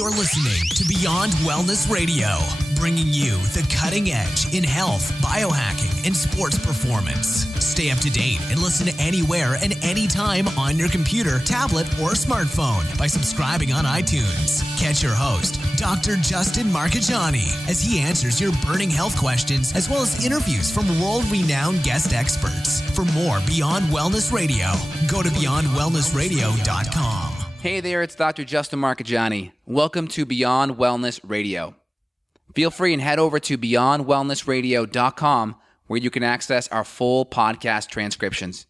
You're listening to Beyond Wellness Radio, bringing you the cutting edge in health, biohacking, and sports performance. Stay up to date and listen anywhere and anytime on your computer, tablet, or smartphone by subscribing on iTunes. Catch your host, Dr. Justin Marchegiani, as he answers your burning health questions as well as interviews from world-renowned guest experts. For more Beyond Wellness Radio, go to beyondwellnessradio.com. Hey there, it's Dr. Justin Marchegiani. Welcome to Beyond Wellness Radio. Feel free and head over to beyondwellnessradio.com where you can access our full podcast transcriptions.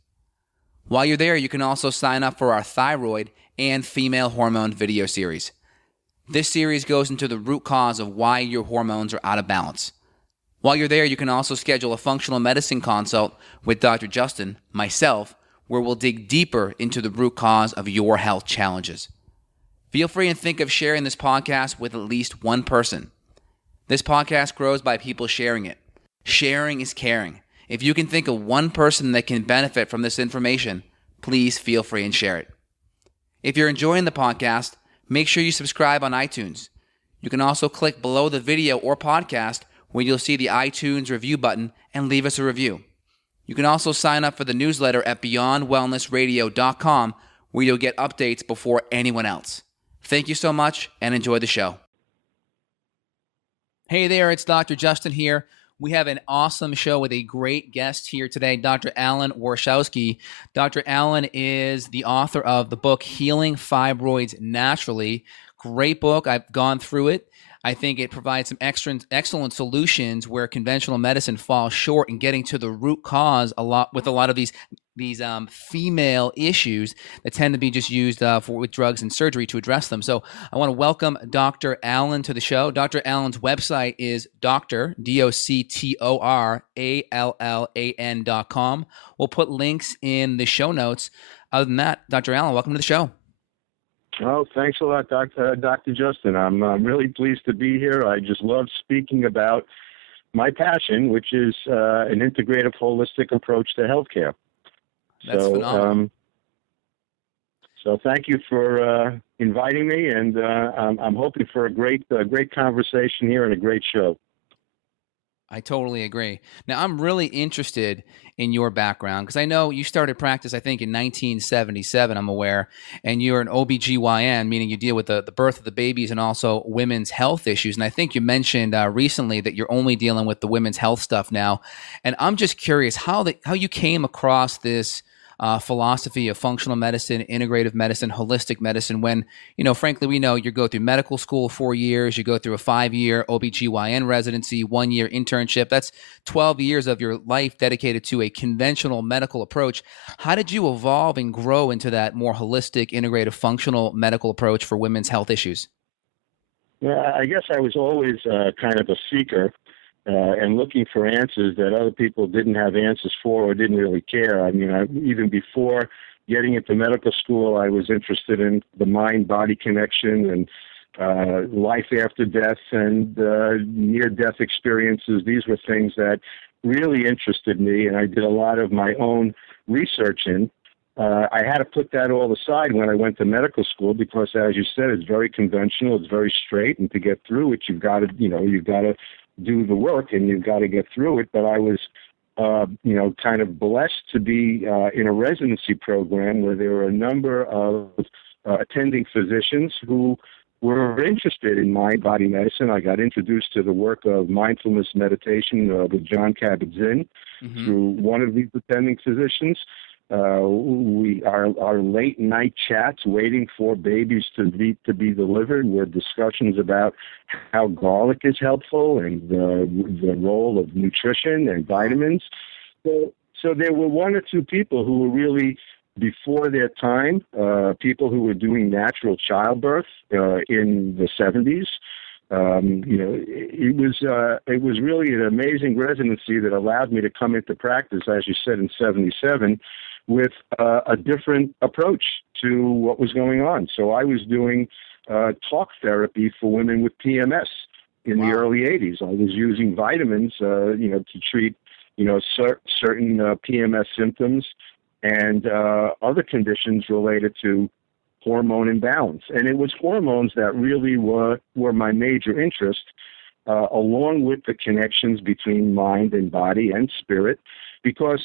While you're there, you can also sign up for our thyroid and female hormone video series. This series goes into the root cause of why your hormones are out of balance. While you're there, you can also schedule a functional medicine consult with Dr. Justin, myself, where we'll dig deeper into the root cause of your health challenges. Feel free and think of sharing this podcast with at least one person. This podcast grows by people sharing it. Sharing is caring. If you can think of one person that can benefit from this information, please feel free and share it. If you're enjoying the podcast, make sure you subscribe on iTunes. You can also click below the video or podcast where you'll see the iTunes review button and leave us a review. You can also sign up for the newsletter at beyondwellnessradio.com where you'll get updates before anyone else. Thank you so much and enjoy the show. Hey there, it's Dr. Justin here. We have an awesome show with a great guest here today, Dr. Allan Warshowsky. Dr. Allan is the author of the book Healing Fibroids Naturally. Great book. I've gone through it. I think it provides some excellent solutions where conventional medicine falls short in getting to the root cause a lot of these female issues that tend to be just used with drugs and surgery to address them. So I want to welcome Dr. Allan to the show. Dr. Allan's website is doctorallan.com. We'll put links in the show notes. Other than that, Dr. Allan, welcome to the show. Oh, thanks a lot, Dr. Justin. I'm really pleased to be here. I just love speaking about my passion, which is an integrative, holistic approach to healthcare. That's phenomenal. So thank you for inviting me, and I'm hoping for a great conversation here and a great show. I totally agree. Now, I'm really interested in your background because I know you started practice, I think, in 1977, I'm aware, and you're an OBGYN, meaning you deal with the birth of the babies and also women's health issues. And I think you mentioned recently that you're only dealing with the women's health stuff now. And I'm just curious how you came across this philosophy of functional medicine, integrative medicine, holistic medicine, when, frankly, we know you go through medical school 4 years, you go through a 5-year OBGYN residency, 1-year internship. That's 12 years of your life dedicated to a conventional medical approach. How did you evolve and grow into that more holistic, integrative, functional medical approach for women's health issues? Yeah, I guess I was always kind of a seeker. And looking for answers that other people didn't have answers for or didn't really care. I mean, even before getting into medical school, I was interested in the mind-body connection and life after death and near-death experiences. These were things that really interested me, and I did a lot of my own research in. I had to put that all aside when I went to medical school because, as you said, it's very conventional, it's very straight, and to get through it, you've got to do the work and you've got to get through it. But I was, kind of blessed to be in a residency program where there were a number of attending physicians who were interested in mind-body medicine. I got introduced to the work of mindfulness meditation with Jon Kabat-Zinn through one of these attending physicians. Our late night chats waiting for babies to be delivered were discussions about how garlic is helpful and the role of nutrition and vitamins. So there were one or two people who were really before their time, people who were doing natural childbirth in the 70s. It was really an amazing residency that allowed me to come into practice, as you said, in 77, with a different approach to what was going on. So I was doing talk therapy for women with PMS in the early 80s. I was using vitamins, to treat, certain PMS symptoms and other conditions related to hormone imbalance. And it was hormones that really were my major interest, along with the connections between mind and body and spirit, because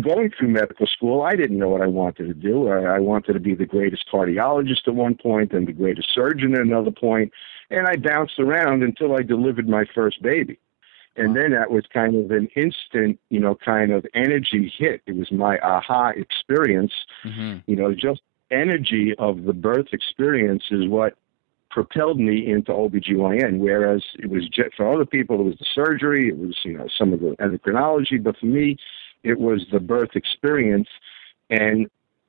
going through medical school, I didn't know what I wanted to do. I wanted to be the greatest cardiologist at one point and the greatest surgeon at another point, and I bounced around until I delivered my first baby. And then that was kind of an instant, kind of energy hit. It was my aha experience. Just energy of the birth experience is what propelled me into OBGYN, whereas it was for other people, it was the surgery, it was, some of the endocrinology, but for me, it was the birth experience. And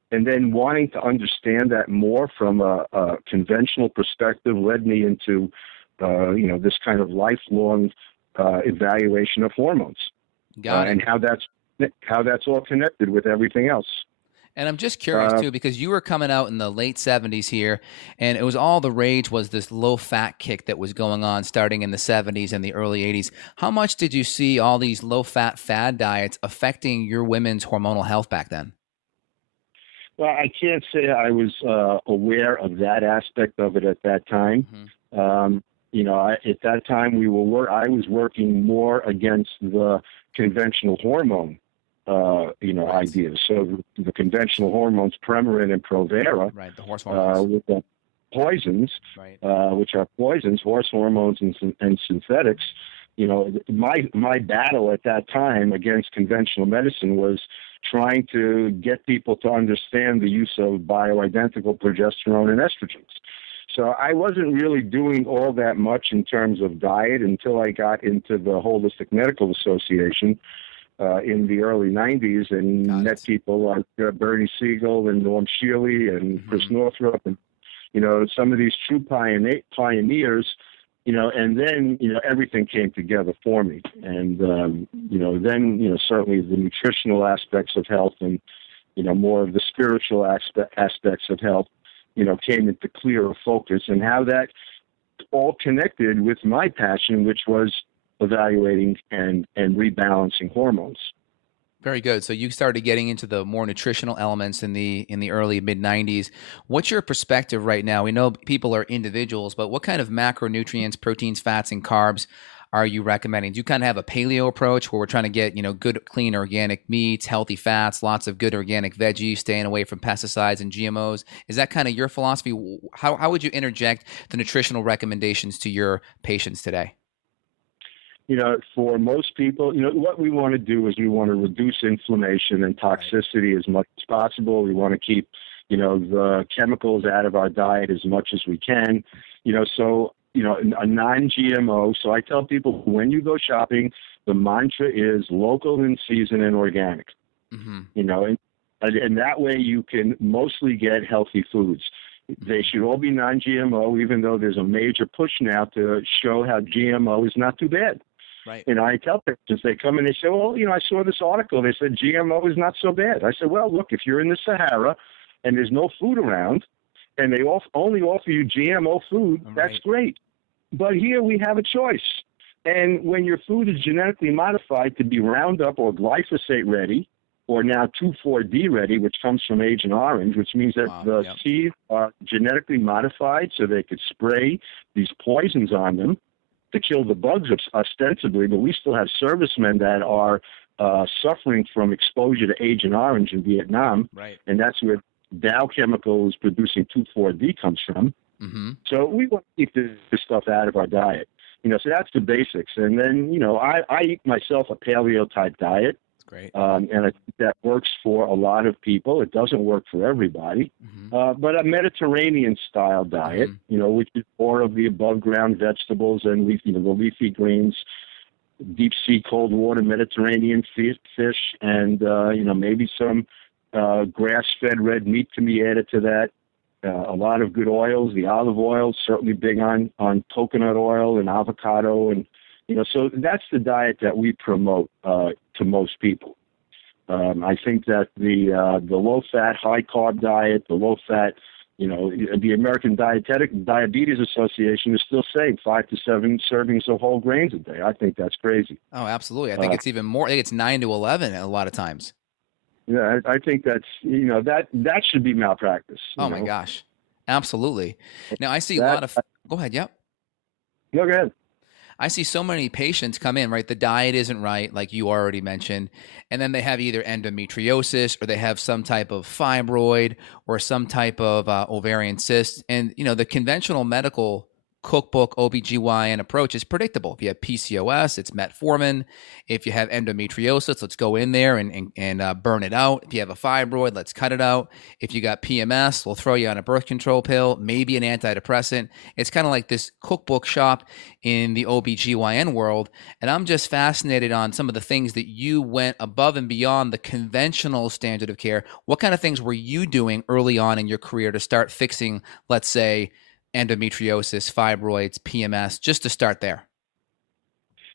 then wanting to understand that more from a conventional perspective led me into, this kind of lifelong evaluation of hormones. And how that's all connected with everything else. And I'm just curious too, because you were coming out in the late 70s here, and it was all the rage was this low fat kick that was going on starting in the 70s and the early 80s. How much did you see all these low fat fad diets affecting your women's hormonal health back then? Well, I can't say I was aware of that aspect of it at that time. At that time I was working more against the conventional hormone ideas. So the conventional hormones, Premarin and Provera, the horse hormones, with the poisons, which are poisons, horse hormones and synthetics. My battle at that time against conventional medicine was trying to get people to understand the use of bioidentical progesterone and estrogens. So I wasn't really doing all that much in terms of diet until I got into the Holistic Medical Association in the early 90s and met people like Bernie Siegel and Norm Shealy and Chris Northrup and, some of these true pioneers, and then, everything came together for me. And, then, certainly the nutritional aspects of health and, more of the spiritual aspects of health, came into clearer focus, and how that all connected with my passion, which was evaluating and rebalancing hormones. Very good. So you started getting into the more nutritional elements in the early mid 90s. What's your perspective right now? We know people are individuals, but what kind of macronutrients, proteins, fats, and carbs are you recommending? Do you kind of have a paleo approach where we're trying to get, good, clean, organic meats, healthy fats, lots of good organic veggies, staying away from pesticides and GMOs? Is that kind of your philosophy? How would you interject the nutritional recommendations to your patients today? For most people, what we want to do is we want to reduce inflammation and toxicity as much as possible. We want to keep, the chemicals out of our diet as much as we can, a non-GMO. So I tell people when you go shopping, the mantra is local, in season, and organic, and that way you can mostly get healthy foods. They should all be non-GMO, even though there's a major push now to show how GMO is not too bad. Right. I tell patients, they come and they say, well, I saw this article. They said GMO is not so bad. I said, well, look, if you're in the Sahara and there's no food around and they only offer you GMO food, that's great. But here we have a choice. And when your food is genetically modified to be Roundup or glyphosate ready, or now 2,4-D ready, which comes from Agent Orange, which means that the seeds are genetically modified so they could spray these poisons on them to kill the bugs ostensibly, but we still have servicemen that are suffering from exposure to Agent Orange in Vietnam, and that's where Dow Chemical is producing 2,4-D comes from. So we want to keep this stuff out of our diet. So that's the basics. And then, I eat myself a paleo-type diet. Great. And I think that works for a lot of people. It doesn't work for everybody. But a Mediterranean-style diet, which is more of the above-ground vegetables and the leafy greens, deep-sea cold water Mediterranean fish, and, maybe some grass-fed red meat can be added to that. A lot of good oils, the olive oil, certainly big on coconut oil and avocado, and so that's the diet that we promote to most people. I think that the low-fat, high-carb diet, the low-fat, the American Diabetes Association is still saying 5 to 7 servings of whole grains a day. I think that's crazy. Oh, absolutely. I think it's even more. I think it's 9 to 11 a lot of times. Yeah, I think that's, that should be malpractice. Oh, my gosh. Absolutely. Now, I see a lot of, go ahead. Yep. No, go ahead. I see so many patients come in, right? The diet isn't right, like you already mentioned. And then they have either endometriosis or they have some type of fibroid or some type of ovarian cyst. And, the conventional medical cookbook OBGYN approach is predictable. If you have PCOS, it's metformin. If you have endometriosis, let's go in there and burn it out. If you have a fibroid, let's cut it out. If you got PMS, we'll throw you on a birth control pill, maybe an antidepressant. It's kind of like this cookbook shop in the OBGYN world. And I'm just fascinated on some of the things that you went above and beyond the conventional standard of care. What kind of things were you doing early on in your career to start fixing, let's say, endometriosis, fibroids, PMS, just to start there?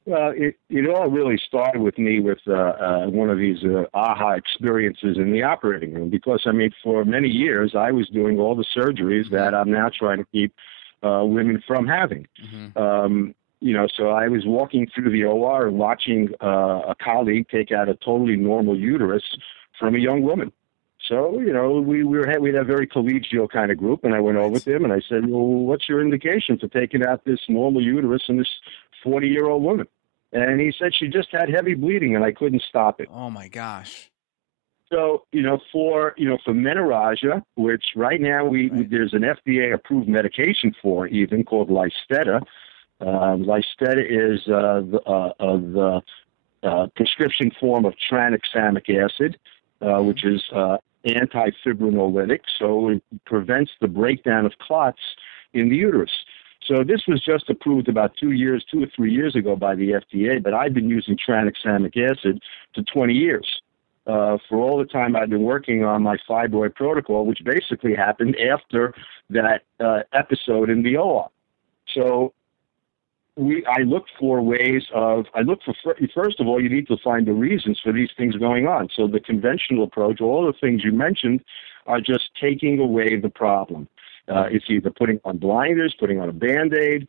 Well, it all really started with me with one of these aha experiences in the operating room, because, for many years, I was doing all the surgeries that I'm now trying to keep women from having. So I was walking through the OR and watching a colleague take out a totally normal uterus from a young woman. So, we'd have a very collegial kind of group, and I went over to him and I said, well, what's your indication for taking out this normal uterus in this 40-year-old woman? And he said she just had heavy bleeding and I couldn't stop it. Oh my gosh. So, for menorrhagia, which right now there's an FDA-approved medication for, even called Lysteta. Lysteta is the prescription form of tranexamic acid, which is antifibrinolytic, so it prevents the breakdown of clots in the uterus. So this was just approved about 2 or 3 years ago by the FDA, but I've been using tranexamic acid for 20 years. For all the time I've been working on my fibroid protocol, which basically happened after that episode in the OR. So I looked for first of all, you need to find the reasons for these things going on. So the conventional approach, all the things you mentioned, are just taking away the problem. It's either putting on blinders, putting on a Band-Aid,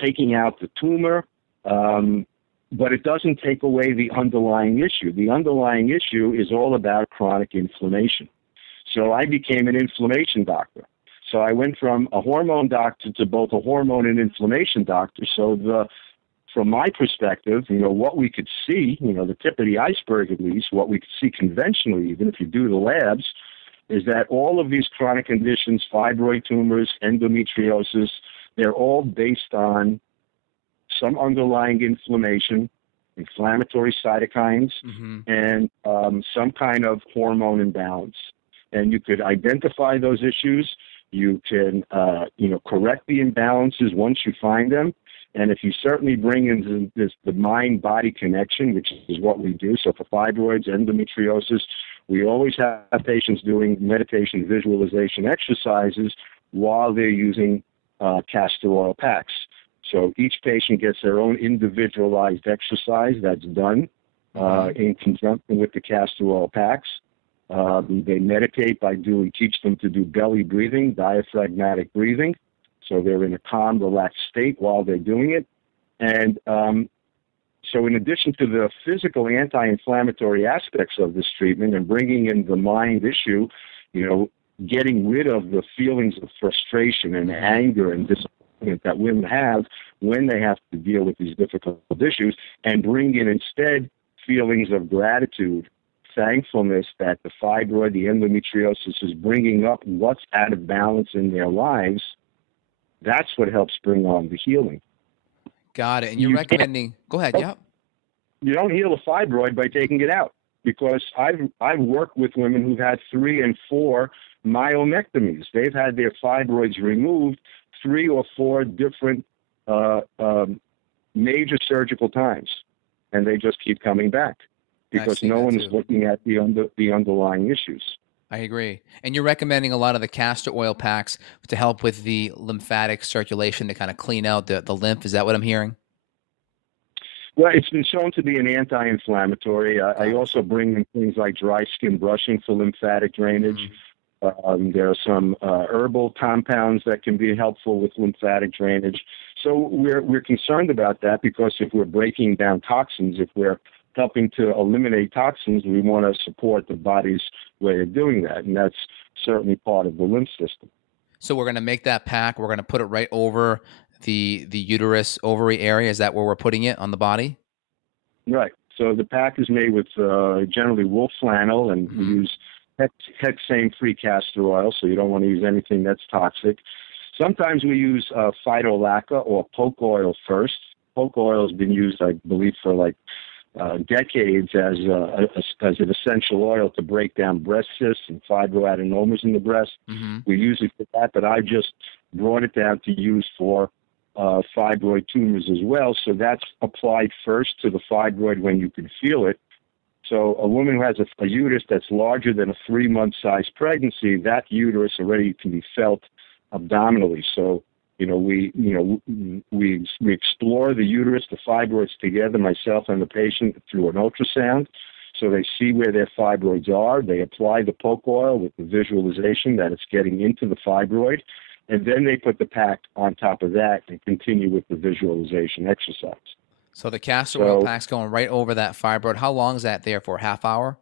taking out the tumor, but it doesn't take away the underlying issue. The underlying issue is all about chronic inflammation. So I became an inflammation doctor. So I went from a hormone doctor to both a hormone and inflammation doctor. So from my perspective, what we could see, the tip of the iceberg at least, what we could see conventionally, even if you do the labs, is that all of these chronic conditions, fibroid tumors, endometriosis, they're all based on some underlying inflammation, inflammatory cytokines, and some kind of hormone imbalance. And you could identify those issues. You can, correct the imbalances once you find them. And if you certainly bring in the mind-body connection, which is what we do. So for fibroids, endometriosis, we always have patients doing meditation, visualization exercises while they're using castor oil packs. So each patient gets their own individualized exercise that's done in conjunction with the castor oil packs. They meditate by teach them to do belly breathing, diaphragmatic breathing. So they're in a calm, relaxed state while they're doing it. And so in addition to the physical anti-inflammatory aspects of this treatment and bringing in the mind issue, getting rid of the feelings of frustration and anger and disappointment that women have when they have to deal with these difficult issues, and bring in instead feelings of gratitude, thankfulness that the fibroid, the endometriosis is bringing up what's out of balance in their lives. That's what helps bring on the healing. Got it. And you're recommending, go ahead, yeah. You don't heal a fibroid by taking it out, because I've worked with women who've had 3 and 4 myomectomies. They've had their fibroids removed 3 or 4 different major surgical times, and they just keep coming back because no one is looking at the underlying issues. I agree. And you're recommending a lot of the castor oil packs to help with the lymphatic circulation to kind of clean out the lymph. Is that what I'm hearing? Well, it's been shown to be an anti-inflammatory. I also bring in things like dry skin brushing for lymphatic drainage. There are some herbal compounds that can be helpful with lymphatic drainage. So we're concerned about that, because if we're breaking down toxins, if we're helping to eliminate toxins, we want to support the body's way of doing that, and that's certainly part of the lymph system. So we're going to make that pack. We're going to put it right over the uterus ovary area. Is that where we're putting it on the body? Right. So the pack is made with generally wool flannel, and we use hexane-free castor oil, so you don't want to use anything that's toxic. Sometimes we use phytolacca or poke oil first. Poke oil has been used, I believe, for like decades as an essential oil to break down breast cysts and fibroadenomas in the breast. We use it for that, but I just brought it down to use for fibroid tumors as well. So that's applied first to the fibroid when you can feel it. So a woman who has a uterus that's larger than a 3-month size pregnancy, that uterus already can be felt abdominally. So, we explore the uterus, the fibroids together, myself and the patient, through an ultrasound. So they see where their fibroids are. They apply the poke oil with the visualization that it's getting into the fibroid. And then they put the pack on top of that and continue with the visualization exercise. So the castor oil pack's going right over that fibroid. How long is that there for? Half hour?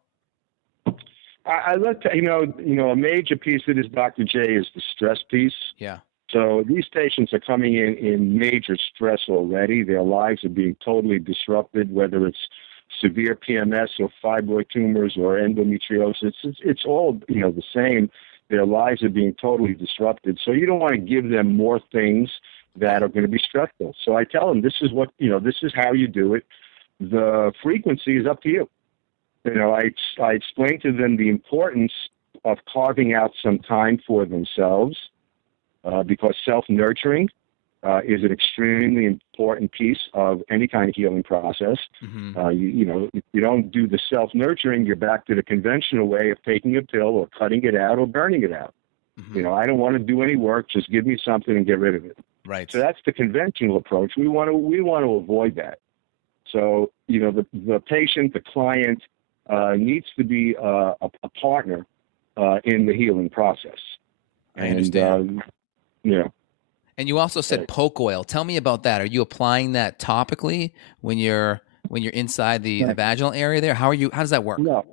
I look, a major piece of this, Dr. J, is the stress piece. Yeah. So these patients are coming in major stress already. Their lives are being totally disrupted, whether it's severe PMS or fibroid tumors or endometriosis. It's all, the same. Their lives are being totally disrupted. So you don't want to give them more things that are going to be stressful. So I tell them, this is how you do it. The frequency is up to you. I explain to them the importance of carving out some time for themselves because self-nurturing is an extremely important piece of any kind of healing process. If you don't do the self-nurturing, you're back to the conventional way of taking a pill or cutting it out or burning it out. I don't want to do any work. Just give me something and get rid of it. Right. So that's the conventional approach. We want to avoid that. So, the patient, the client needs to be a partner in the healing process. I understand. Yeah. And you also said poke oil. Tell me about that. Are you applying that topically when you're inside the vaginal area there? How does that work? No.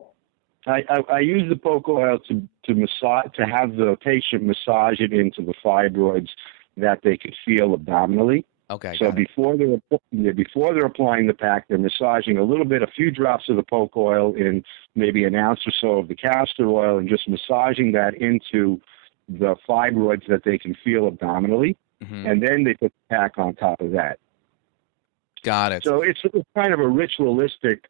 I use the poke oil to massage, to have the patient massage it into the fibroids that they could feel abdominally. Okay. So before they're applying the pack, they're massaging a few drops of the poke oil in maybe an ounce or so of the castor oil, and just massaging that into the fibroids that they can feel abdominally, and then they put the pack on top of that. Got it. So it's kind of a ritualistic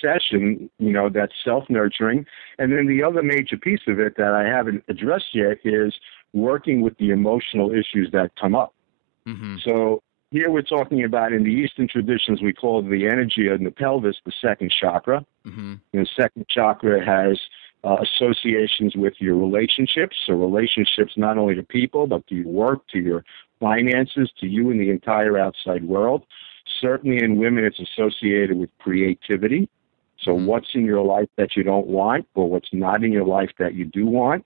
session, that's self-nurturing. And then the other major piece of it that I haven't addressed yet is working with the emotional issues that come up. So here we're talking about, in the Eastern traditions, we call the energy in the pelvis the second chakra. The second chakra has associations with your relationships, so relationships not only to people, but to your work, to your finances, to you and the entire outside world. Certainly in women, it's associated with creativity. So what's in your life that you don't want, or what's not in your life that you do want,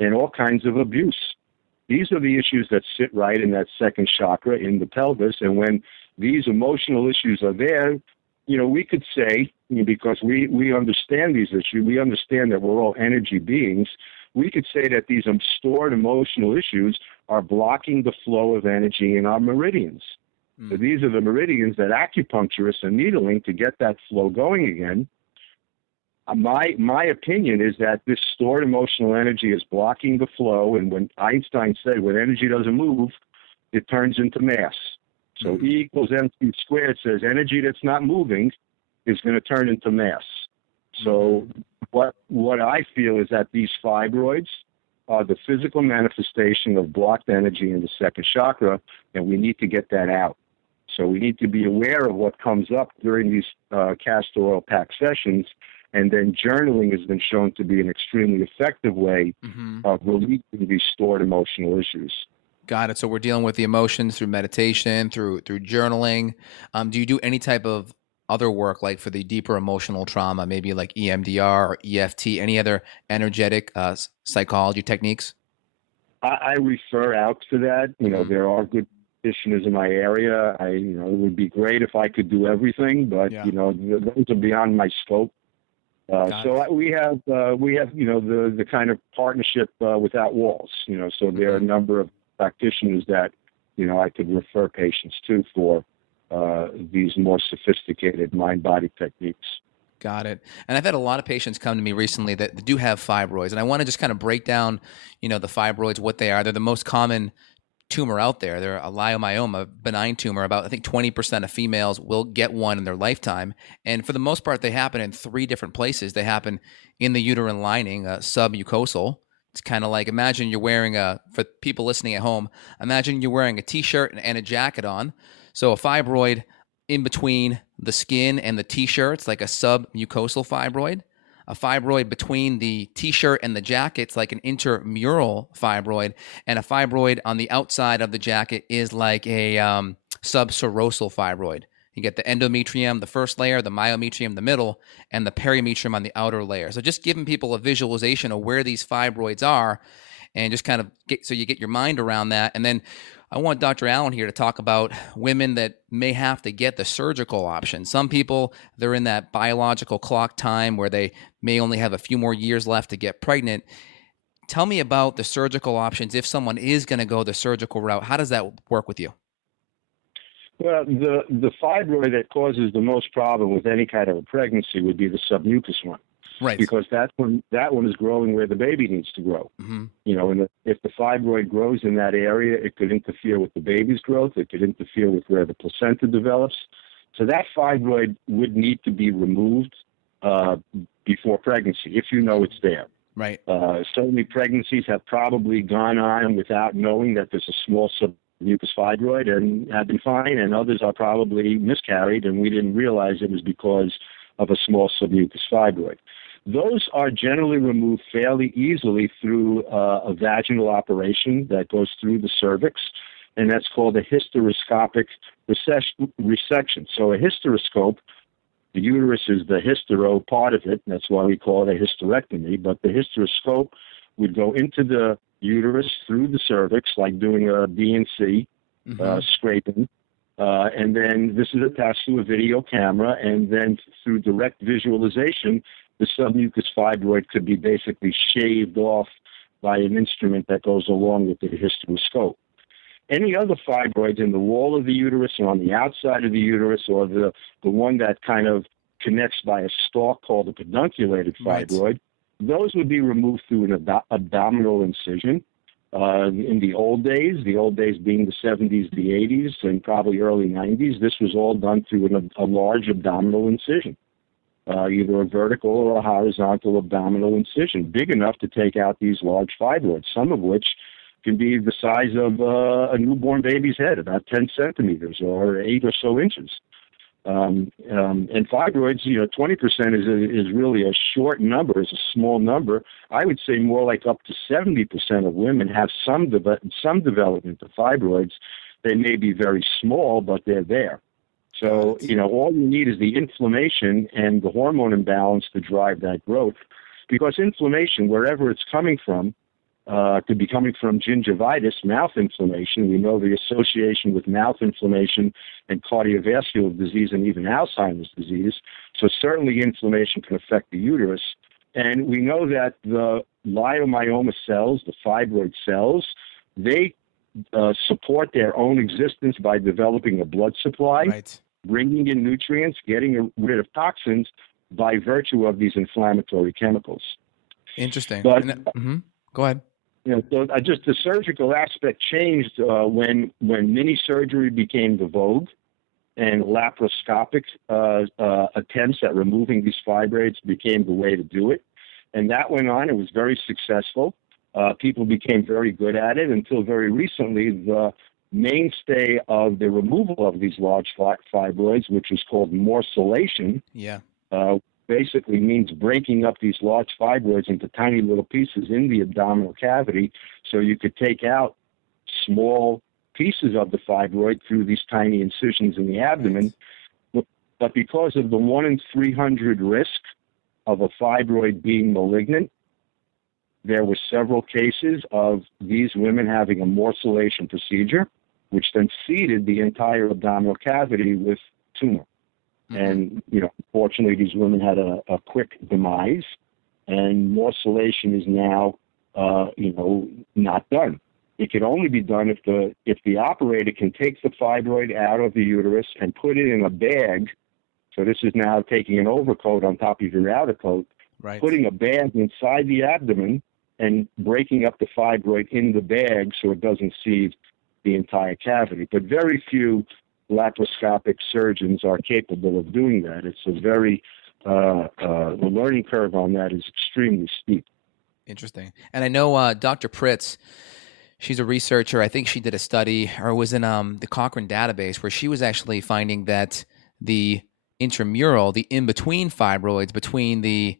and all kinds of abuse. These are the issues that sit right in that second chakra in the pelvis. And when these emotional issues are there, we could say, because we understand these issues, we understand that we're all energy beings, we could say that these stored emotional issues are blocking the flow of energy in our meridians. So these are the meridians that acupuncturists are needling to get that flow going again. My opinion is that this stored emotional energy is blocking the flow, and when Einstein said when energy doesn't move, it turns into mass. So E equals mc squared says energy that's not moving is going to turn into mass. So what I feel is that these fibroids are the physical manifestation of blocked energy in the second chakra, and we need to get that out. So we need to be aware of what comes up during these castor oil pack sessions, and then journaling has been shown to be an extremely effective way of releasing these stored emotional issues. Got it. So we're dealing with the emotions through meditation, through journaling. Do you do any type of other work, like for the deeper emotional trauma, maybe like EMDR or EFT, any other energetic psychology techniques? I refer out to that. There are good practitioners in my area. It would be great if I could do everything, but those are beyond my scope. We have the kind of partnership without walls. So there are a number of practitioners that I could refer patients to for these more sophisticated mind-body techniques. Got it. And I've had a lot of patients come to me recently that do have fibroids, and I want to just kind of break down, the fibroids, what they are. They're the most common tumor out there. They're a leiomyoma, benign tumor. About, I think, 20% of females will get one in their lifetime. And for the most part, they happen in 3 different places. They happen in the uterine lining, submucosal. It's kind of like, imagine you're wearing for people listening at home, imagine you're wearing a t-shirt and a jacket on. So a fibroid in between the skin and the t-shirt, it's like a submucosal fibroid. A fibroid between the t-shirt and the jacket, it's like an intramural fibroid. And a fibroid on the outside of the jacket is like a subserosal fibroid. You get the endometrium, the first layer, the myometrium, the middle, and the perimetrium on the outer layer. So just giving people a visualization of where these fibroids are, and just kind of so you get your mind around that. And then I want Dr. Allan here to talk about women that may have to get the surgical option. Some people, they're in that biological clock time where they may only have a few more years left to get pregnant. Tell me about the surgical options. If someone is going to go the surgical route, how does that work with you? Well, the fibroid that causes the most problem with any kind of a pregnancy would be the submucous one. Right. Because that one is growing where the baby needs to grow. Mm-hmm. And if the fibroid grows in that area, it could interfere with the baby's growth. It could interfere with where the placenta develops. So that fibroid would need to be removed before pregnancy, if it's there. Right. Certainly pregnancies have probably gone on without knowing that there's a small submucous fibroid and have been fine, and others are probably miscarried, and we didn't realize it was because of a small submucous fibroid. Those are generally removed fairly easily through a vaginal operation that goes through the cervix, and that's called a hysteroscopic resection. So a hysteroscope, the uterus is the hystero part of it, and that's why we call it a hysterectomy, but the hysteroscope would go into the uterus through the cervix, like doing a BNC scraping, and then this is attached to a video camera, and then through direct visualization, the submucous fibroid could be basically shaved off by an instrument that goes along with the hysteroscope. Any other fibroids in the wall of the uterus or on the outside of the uterus, or the one that kind of connects by a stalk called a pedunculated fibroid, right, those would be removed through an abdominal incision. In the old days being the 70s, the 80s, and probably early 90s, this was all done through a large abdominal incision, either a vertical or a horizontal abdominal incision, big enough to take out these large fibroids, some of which can be the size of a newborn baby's head, about 10 centimeters or 8 or so inches. And fibroids, 20% is really a short number, is a small number. I would say more like up to 70% of women have some development of fibroids. They may be very small, but they're there. So, all you need is the inflammation and the hormone imbalance to drive that growth. Because inflammation, wherever it's coming from, could be coming from gingivitis, mouth inflammation. We know the association with mouth inflammation and cardiovascular disease and even Alzheimer's disease. So certainly inflammation can affect the uterus. And we know that the leiomyoma cells, the fibroid cells, they support their own existence by developing a blood supply, right, bringing in nutrients, getting rid of toxins by virtue of these inflammatory chemicals. Interesting. But, Go ahead. So just the surgical aspect changed when mini surgery became the vogue, and laparoscopic attempts at removing these fibroids became the way to do it. And that went on. It was very successful. People became very good at it until very recently. The mainstay of the removal of these large fibroids, which is called morcellation, basically means breaking up these large fibroids into tiny little pieces in the abdominal cavity, so you could take out small pieces of the fibroid through these tiny incisions in the abdomen. But because of the 1 in 300 risk of a fibroid being malignant, there were several cases of these women having a morcellation procedure, which then seeded the entire abdominal cavity with tumor. And, fortunately, these women had a quick demise, and morcellation is now, not done. It can only be done if the operator can take the fibroid out of the uterus and put it in a bag. So this is now taking an overcoat on top of your outer coat, Right. putting a bag inside the abdomen and breaking up the fibroid in the bag so it doesn't seed the entire cavity. But very few laparoscopic surgeons are capable of doing that. It's a very, the learning curve on that is extremely steep. Interesting. And I know Dr. Pritz, she's a researcher. I think she did a study, or it was in the Cochrane database, where she was actually finding that the intramural, the in-between fibroids, between the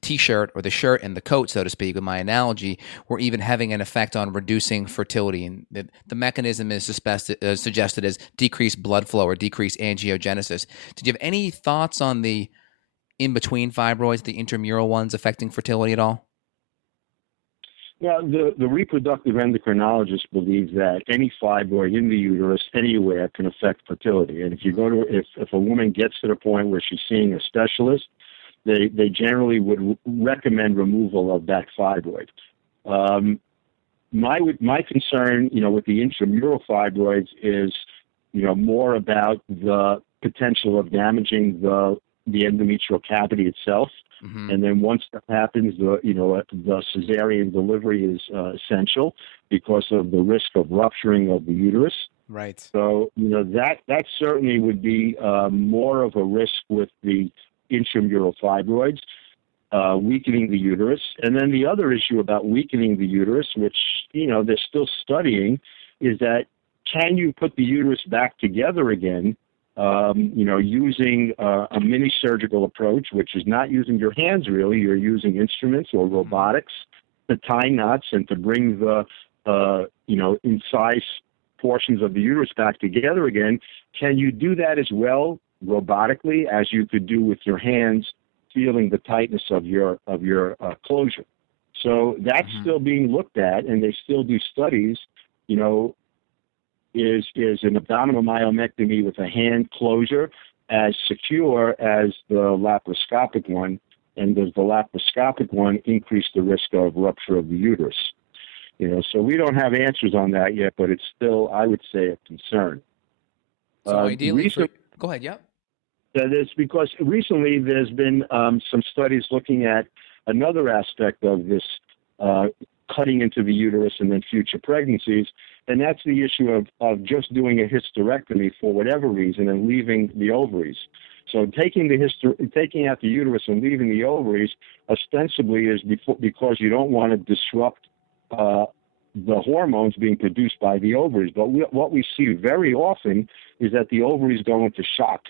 t-shirt or the shirt and the coat, so to speak, with my analogy, were even having an effect on reducing fertility. And the mechanism is suggested as decreased blood flow or decreased angiogenesis. Did you have any thoughts on the in-between fibroids, the intramural ones, affecting fertility at all? Well, the reproductive endocrinologist believes that any fibroid in the uterus anywhere can affect fertility. And if a woman gets to the point where she's seeing a specialist, they generally would recommend removal of that fibroid. My concern, with the intramural fibroids is, more about the potential of damaging the endometrial cavity itself. Mm-hmm. And then once that happens, the cesarean delivery is essential because of the risk of rupturing of the uterus. Right. So, that certainly would be more of a risk with the intramural fibroids, weakening the uterus. And then the other issue about weakening the uterus, which, they're still studying, is that can you put the uterus back together again, using a mini surgical approach, which is not using your hands really, you're using instruments or robotics to tie knots and to bring the, incise portions of the uterus back together again. Can you do that as well robotically as you could do with your hands, feeling the tightness of your closure? So that's still being looked at, and they still do studies. Is an abdominal myomectomy with a hand closure as secure as the laparoscopic one, and does the laparoscopic one increase the risk of rupture of the uterus? So we don't have answers on that yet, but it's still, I would say, a concern. So ideally, go ahead, yeah. That is because recently there's been some studies looking at another aspect of this cutting into the uterus and then future pregnancies, and that's the issue of just doing a hysterectomy for whatever reason and leaving the ovaries. So taking out the uterus and leaving the ovaries ostensibly is because you don't want to disrupt the hormones being produced by the ovaries. But what we see very often is that the ovaries go into shock.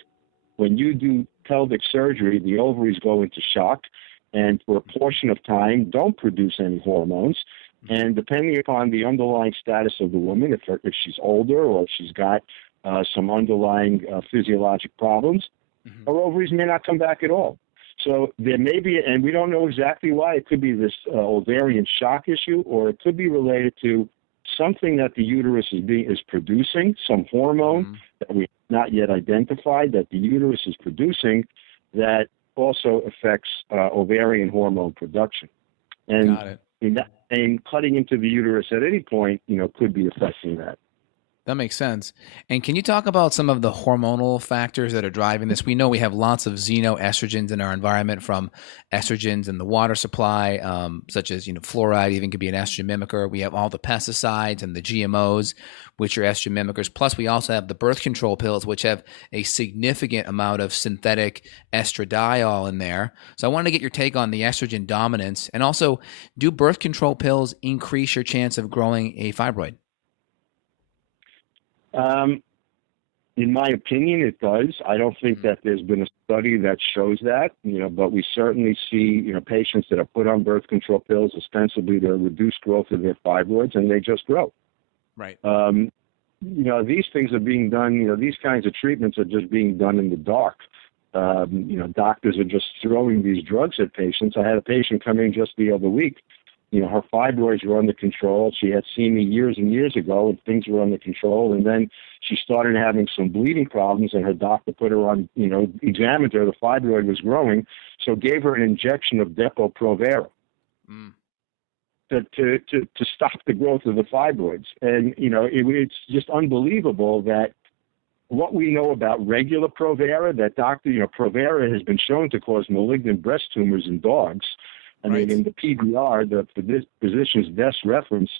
When you do pelvic surgery, the ovaries go into shock, and for a portion of time don't produce any hormones. And depending upon the underlying status of the woman, if she's older or if she's got some underlying physiologic problems, her ovaries may not come back at all. So there may be, and we don't know exactly why, it could be this ovarian shock issue, or it could be related to something that the uterus is producing, some hormone that we have not yet identified that the uterus is producing that also affects ovarian hormone production. And Got it. And cutting into the uterus at any point, could be affecting that. That makes sense. And can you talk about some of the hormonal factors that are driving this? We know we have lots of xenoestrogens in our environment, from estrogens in the water supply, such as fluoride even could be an estrogen mimicker. We have all the pesticides and the GMOs, which are estrogen mimickers. Plus, we also have the birth control pills, which have a significant amount of synthetic estradiol in there. So I wanted to get your take on the estrogen dominance. And also, do birth control pills increase your chance of growing a fibroid? In my opinion, it does. I don't think that there's been a study that shows that, but we certainly see, patients that are put on birth control pills ostensibly to reduce growth of their fibroids, and they just grow. Right. These things are being done, these kinds of treatments are just being done in the dark. Doctors are just throwing these drugs at patients. I had a patient come in just the other week her fibroids were under control. She had seen me years and years ago, and things were under control. And then she started having some bleeding problems, and her doctor put her on, examined her. The fibroid was growing, so gave her an injection of Depo-Provera to stop the growth of the fibroids. And, it's just unbelievable that what we know about regular Provera, that Provera has been shown to cause malignant breast tumors in dogs. I mean, in the PDR, the physician's best reference,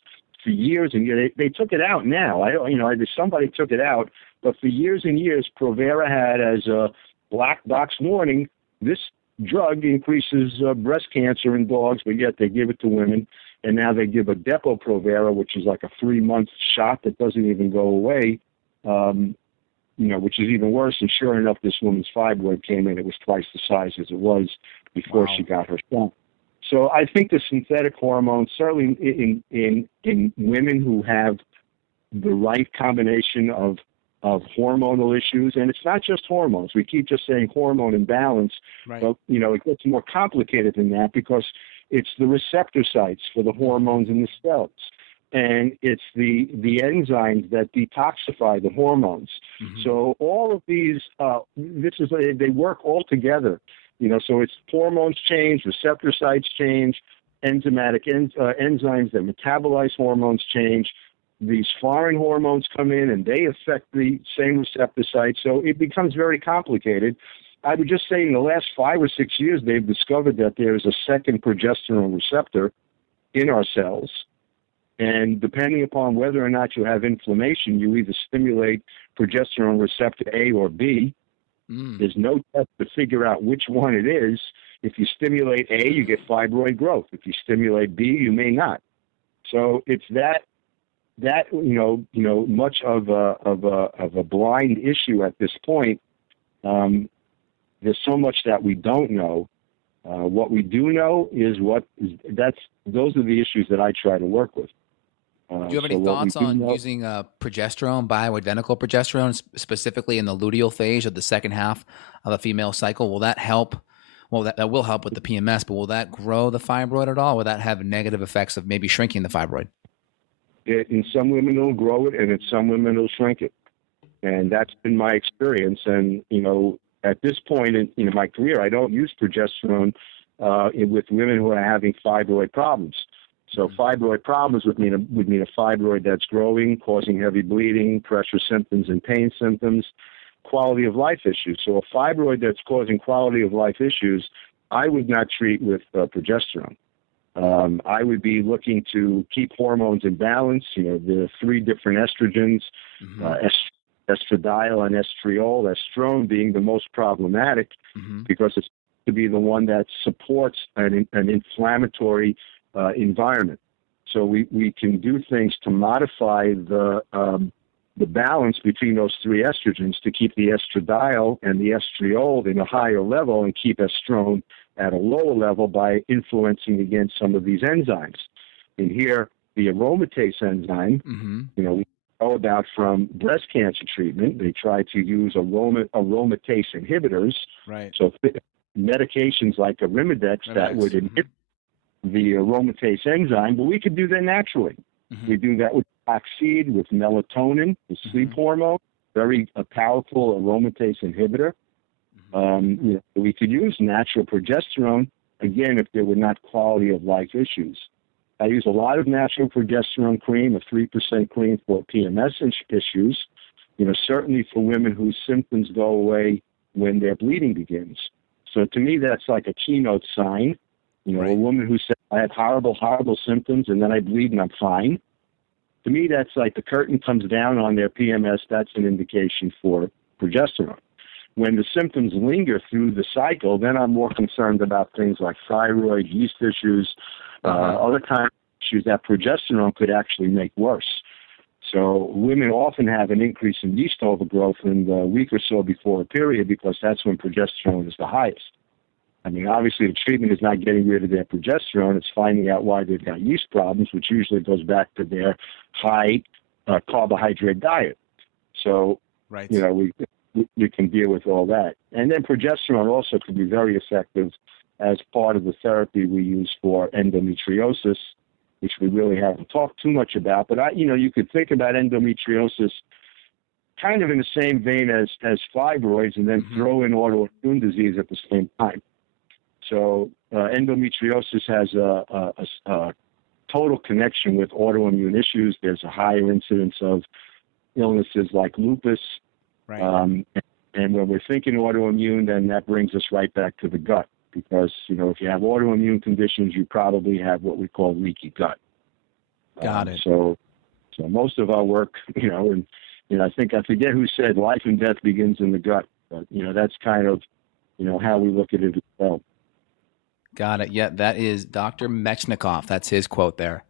for years and years, they took it out now. Somebody took it out, but for years and years, Provera had as a black box warning, this drug increases breast cancer in dogs, but yet they give it to women. And now they give a Depo-Provera, which is like a 3-month shot that doesn't even go away, which is even worse. And sure enough, this woman's fibroid came in. It was twice the size as it was before she got her shot. So I think the synthetic hormones, certainly in women who have the right combination of hormonal issues, and it's not just hormones. We keep just saying hormone imbalance, but it gets more complicated than that because it's the receptor sites for the hormones in the cells, and it's the enzymes that detoxify the hormones. So all of these, they work all together. So it's hormones change, receptor sites change, enzymatic enzymes that metabolize hormones change. These foreign hormones come in and they affect the same receptor sites. So it becomes very complicated. I would just say in the last 5 or 6 years, they've discovered that there is a second progesterone receptor in our cells. And depending upon whether or not you have inflammation, you either stimulate progesterone receptor A or B. There's no test to figure out which one it is. If you stimulate A, you get fibroid growth. If you stimulate B, you may not. So it's that much of a blind issue at this point. There's so much that we don't know. What we do know is those are the issues that I try to work with. Do you have any thoughts on using progesterone, bioidentical progesterone, specifically in the luteal phase of the second half of a female cycle? Will that help? Well, that will help with the PMS, but will that grow the fibroid at all? Will that have negative effects of maybe shrinking the fibroid? In some women, it'll grow it, and in some women, it'll shrink it. And that's been my experience. And, at this point in my career, I don't use progesterone with women who are having fibroid problems. So fibroid problems would mean a fibroid that's growing, causing heavy bleeding, pressure symptoms, and pain symptoms, quality of life issues. So a fibroid that's causing quality of life issues, I would not treat with progesterone. I would be looking to keep hormones in balance. The 3 different estrogens, estradiol and estriol, estrone being the most problematic because it's to be the one that supports an inflammatory environment. So we can do things to modify the balance between those 3 estrogens to keep the estradiol and the estriol in a higher level and keep estrone at a lower level by influencing against some of these enzymes. And here, the aromatase enzyme, we know about from breast cancer treatment. They try to use aromatase inhibitors. So medications like Arimidex that would inhibit the aromatase enzyme, but we could do that naturally. We do that with flaxseed, with melatonin, the sleep hormone, very powerful aromatase inhibitor. We could use natural progesterone, again, if there were not quality of life issues. I use a lot of natural progesterone cream, a 3% cream for PMS issues, certainly for women whose symptoms go away when their bleeding begins. So to me, that's like a keynote sign. A woman who said, I had horrible, horrible symptoms, and then I bleed and I'm fine. To me, that's like the curtain comes down on their PMS. That's an indication for progesterone. When the symptoms linger through the cycle, then I'm more concerned about things like thyroid, yeast issues, other kinds of issues that progesterone could actually make worse. So women often have an increase in yeast overgrowth in the week or so before a period because that's when progesterone is the highest. I mean, obviously the treatment is not getting rid of their progesterone. It's finding out why they've got yeast problems, which usually goes back to their high carbohydrate diet. So, we can deal with all that. And then progesterone also can be very effective as part of the therapy we use for endometriosis. which we really haven't talked too much about. But you could think about endometriosis kind of in the same vein as fibroids, and then throw in autoimmune disease at the same time. So endometriosis has a total connection with autoimmune issues. There's a higher incidence of illnesses like lupus. Right. And when we're thinking autoimmune, then that brings us right back to the gut, because, if you have autoimmune conditions, you probably have what we call leaky gut. Got it. So most of our work, and I forget who said life and death begins in the gut, but, that's kind of, how we look at it as well. Got it. Yeah, that is Dr. Mechnikov. That's his quote there.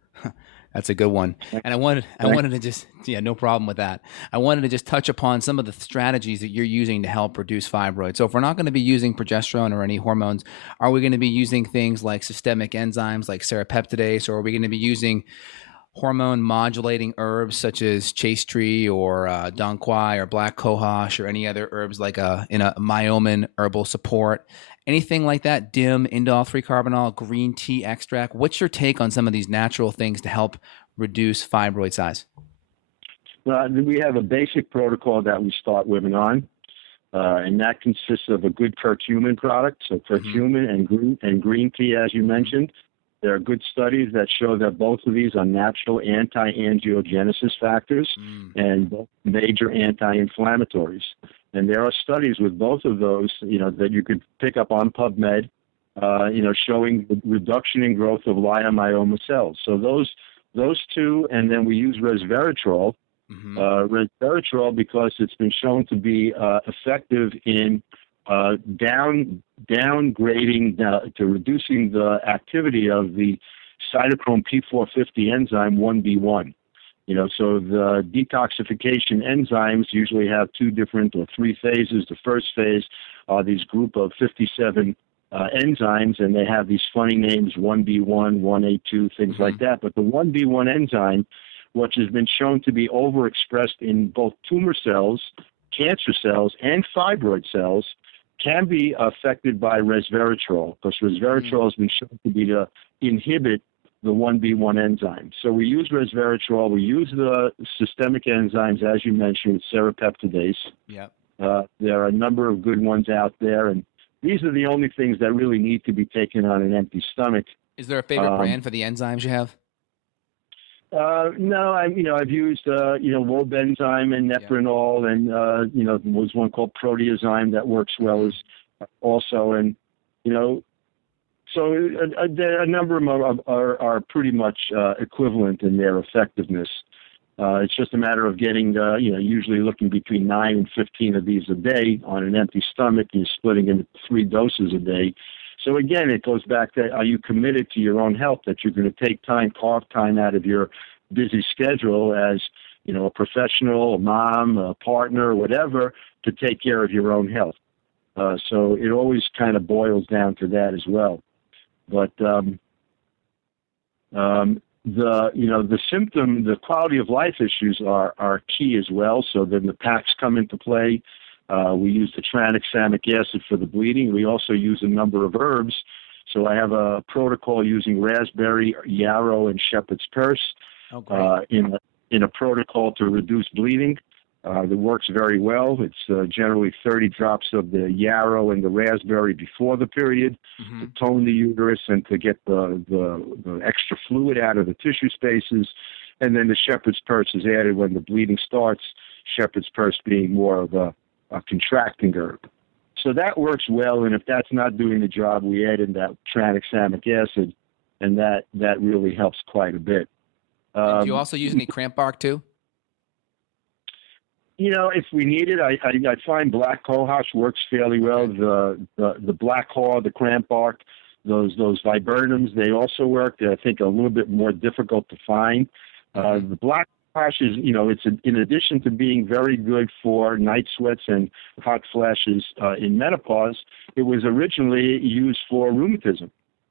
That's a good one. And I wanted to just, no problem with that. I wanted to just touch upon some of the strategies that you're using to help reduce fibroids. So if we're not going to be using progesterone or any hormones, are we going to be using things like systemic enzymes like serrapeptidase, or are we going to be using hormone modulating herbs such as chaste tree or dong quai or black cohosh, or any other herbs like in a myomin herbal support? Anything like that? Dim, indole 3-carbinol, green tea extract. What's your take on some of these natural things to help reduce fibroid size? Well, we have a basic protocol that we start women on, and that consists of a good curcumin product. So curcumin and green tea, as you mentioned. There are good studies that show that both of these are natural anti-angiogenesis factors and both major anti-inflammatories. And there are studies with both of those, that you could pick up on PubMed, showing the reduction in growth of leiomyoma cells. So those two, and then we use resveratrol. Resveratrol, because it's been shown to be effective in downgrading to reducing the activity of the cytochrome P450 enzyme 1B1. So the detoxification enzymes usually have 2 different or 3 phases. The first phase are these group of 57 enzymes, and they have these funny names, 1B1, 1A2, things like that. But the 1B1 enzyme, which has been shown to be overexpressed in both tumor cells, cancer cells, and fibroid cells, can be affected by resveratrol, because resveratrol has been shown to be to inhibit the 1B1 enzyme. So we use resveratrol. We use the systemic enzymes, as you mentioned, serrapeptidase. Yep. There are a number of good ones out there, and these are the only things that really need to be taken on an empty stomach. Is there a favorite brand for the enzymes you have? No, I've used, Wobenzyme and Neprinol, and, there was one called Proteazyme that works well as also. And, so a number of them are pretty much equivalent in their effectiveness. It's just a matter of getting, usually looking between 9 and 15 of these a day on an empty stomach, and you're splitting into 3 doses a day. So again, it goes back to, are you committed to your own health, that you're going to take time, carve time out of your busy schedule as, a professional, a mom, a partner, whatever, to take care of your own health. So it always kind of boils down to that as well. But the quality of life issues are key as well. So then the packs come into play. We use the tranexamic acid for the bleeding. We also use a number of herbs. So I have a protocol using raspberry, yarrow, and shepherd's purse in a protocol to reduce bleeding. That works very well. It's generally 30 drops of the yarrow and the raspberry before the period to tone the uterus and to get the extra fluid out of the tissue spaces. And then the shepherd's purse is added when the bleeding starts, shepherd's purse being more of a contracting herb. So that works well, and if that's not doing the job, we add in that tranexamic acid, and that really helps quite a bit. Do you also use any cramp bark too? If we need it, I find black cohosh works fairly well. The black haw, the cramp bark, those viburnums, they also work. They're, I think, a little bit more difficult to find. The black cohosh is, it's in addition to being very good for night sweats and hot flashes in menopause, it was originally used for rheumatism.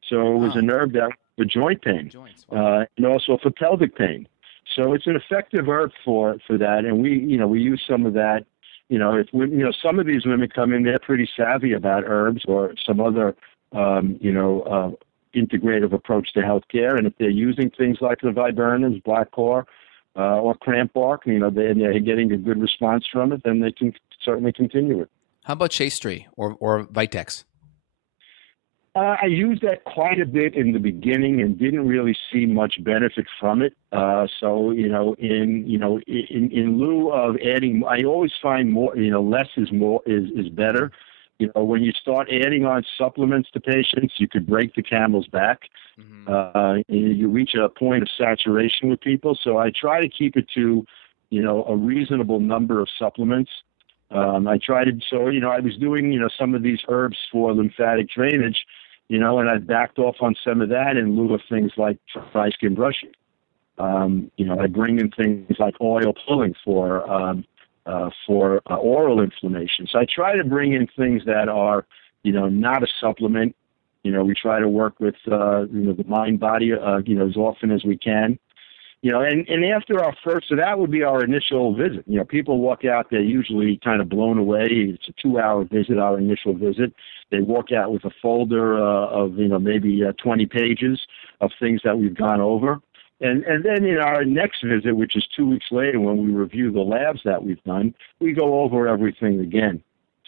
So it was an herb that for joint pain, and also for pelvic pain. So it's an effective herb for that, and we use some of that. If some of these women come in, they're pretty savvy about herbs or some other integrative approach to healthcare. And if they're using things like the viburnums, black core, or cramp bark, they're getting a good response from it, then they can certainly continue it. How about Chase Tree or Vitex? I used that quite a bit in the beginning and didn't really see much benefit from it. So in lieu of adding, I always find more, less is more is better. When you start adding on supplements to patients, you could break the camel's back. You reach a point of saturation with people. So I try to keep it to, a reasonable number of supplements. I was doing, some of these herbs for lymphatic drainage, and I backed off on some of that in lieu of things like dry skin brushing. I bring in things like oil pulling for oral inflammation. So I try to bring in things that are, not a supplement. We try to work with, the mind body, as often as we can. And after our first, so that would be our initial visit. People walk out, they're usually kind of blown away. It's a 2-hour visit, our initial visit. They walk out with a folder of, maybe 20 pages of things that we've gone over. And then in our next visit, which is 2 weeks later, when we review the labs that we've done, we go over everything again.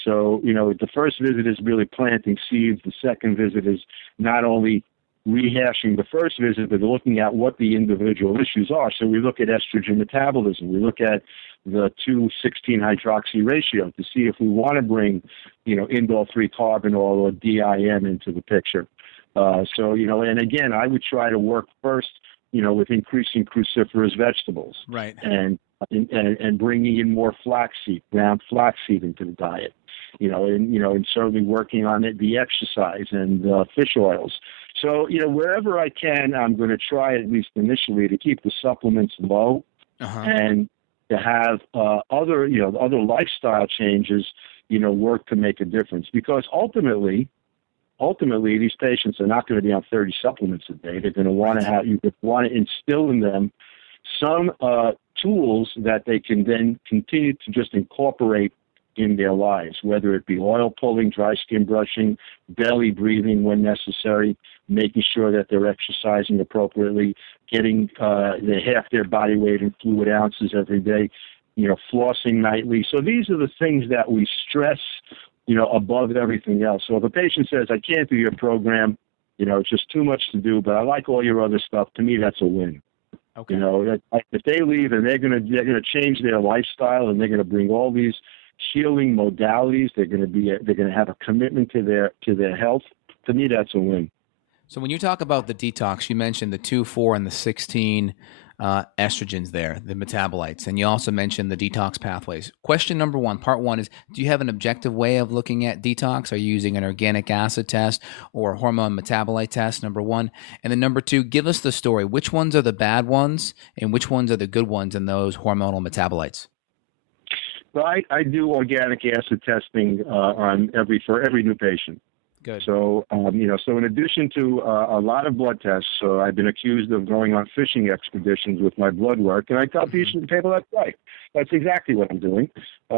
So, the first visit is really planting seeds. The second visit is not only rehashing the first visit, but looking at what the individual issues are. So we look at estrogen metabolism. We look at the 2,16-hydroxy ratio to see if we want to bring, indole 3-carbinol or DIM into the picture. And again, I would try to work first, with increasing cruciferous vegetables. Right. And bringing in more flaxseed, ground flaxseed into the diet. And certainly working on the exercise and fish oils. So, wherever I can, I'm going to try, at least initially, to keep the supplements low and to have other lifestyle changes, work to make a difference. Because ultimately, these patients are not going to be on 30 supplements a day. They're going to want to instill in them some tools that they can then continue to just incorporate in their lives, whether it be oil pulling, dry skin brushing, belly breathing when necessary, making sure that they're exercising appropriately, getting half their body weight in fluid ounces every day, flossing nightly. So these are the things that we stress, above everything else. So if a patient says, I can't do your program, it's just too much to do, but I like all your other stuff, to me, that's a win. Okay. If they leave and they're going to change their lifestyle and they're going to bring all these healing modalities, they're going to have a commitment to their health. To me, that's a win. So when you talk about the detox, you mentioned the 2, 4, and the 16 estrogens there, the metabolites, and you also mentioned the detox pathways. Question number 1, part 1 is, do you have an objective way of looking at detox? Are you using an organic acid test or a hormone metabolite test, number 1? And then number 2, give us the story. Which ones are the bad ones and which ones are the good ones in those hormonal metabolites? Well, I do organic acid testing for every new patient. Good. So, so in addition to a lot of blood tests, so I've been accused of going on fishing expeditions with my blood work, and I tell people that's right. That's exactly what I'm doing,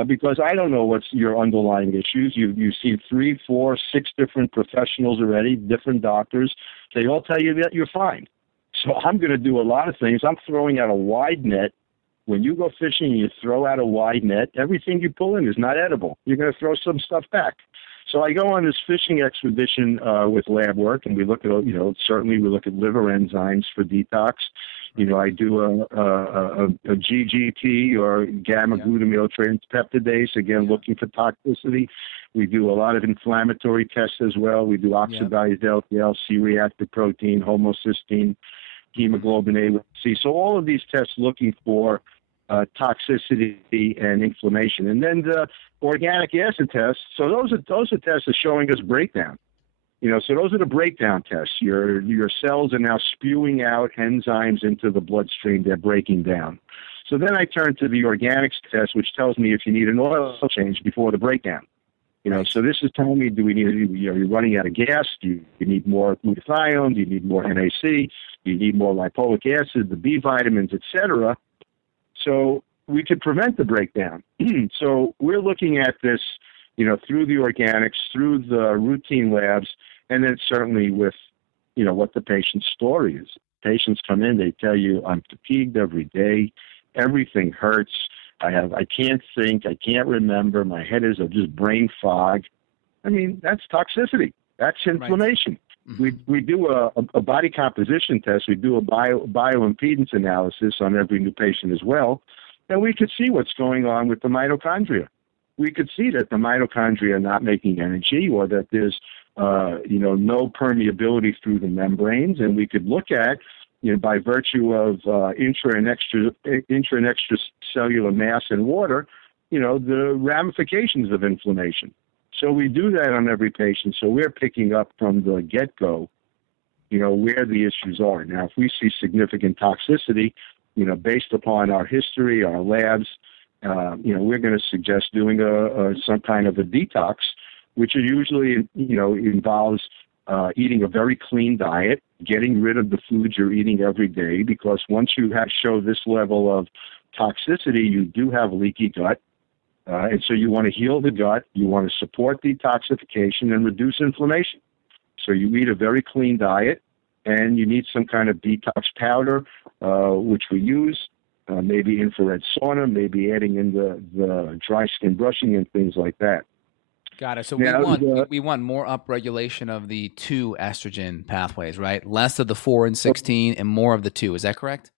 because I don't know what's your underlying issues. You've seen 3, 4, 6 different professionals already, different doctors. They all tell you that you're fine. So I'm going to do a lot of things. I'm throwing out a wide net. When you go fishing and you throw out a wide net, everything you pull in is not edible. You're going to throw some stuff back. So I go on this fishing expedition with lab work, and we look at, certainly we look at liver enzymes for detox. I do a GGT or gamma glutamyl transpeptidase, again, looking for toxicity. We do a lot of inflammatory tests as well. We do oxidized LDL, C-reactive protein, homocysteine, hemoglobin A1C. So all of these tests looking for toxicity and inflammation. And then the organic acid tests, so those are tests are showing us breakdown. So those are the breakdown tests. Your cells are now spewing out enzymes into the bloodstream. They're breaking down. So then I turn to the organics test, which tells me if you need an oil change before the breakdown. So this is telling me, do we need, you're running out of gas? Do you need more glutathione? Do you need more NAC? Do you need more lipoic acid, the B vitamins, etc.? So we could prevent the breakdown. So we're looking at this, through the organics, through the routine labs, and then certainly with, what the patient's story is. Patients come in, they tell you, I'm fatigued every day, everything hurts, I can't think, I can't remember, my head is just brain fog. I mean, that's toxicity. That's inflammation. Right. We do a body composition test. We do a bioimpedance analysis on every new patient as well, and we could see what's going on with the mitochondria. We could see that the mitochondria are not making energy, or that there's no permeability through the membranes, and we could look at, by virtue of intra and extracellular mass and water, the ramifications of inflammation. So we do that on every patient. So we're picking up from the get-go, where the issues are. Now, if we see significant toxicity, based upon our history, our labs, we're going to suggest doing some kind of a detox, which usually, involves eating a very clean diet, getting rid of the foods you're eating every day, because once you show this level of toxicity, you do have leaky gut. And so you want to heal the gut, you want to support detoxification and reduce inflammation. So you eat a very clean diet, and you need some kind of detox powder, which we use, maybe infrared sauna, maybe adding in the dry skin brushing and things like that. Got it. So we want more upregulation of the 2 estrogen pathways, right? Less of the 4 and 16 and more of the 2. Is that correct?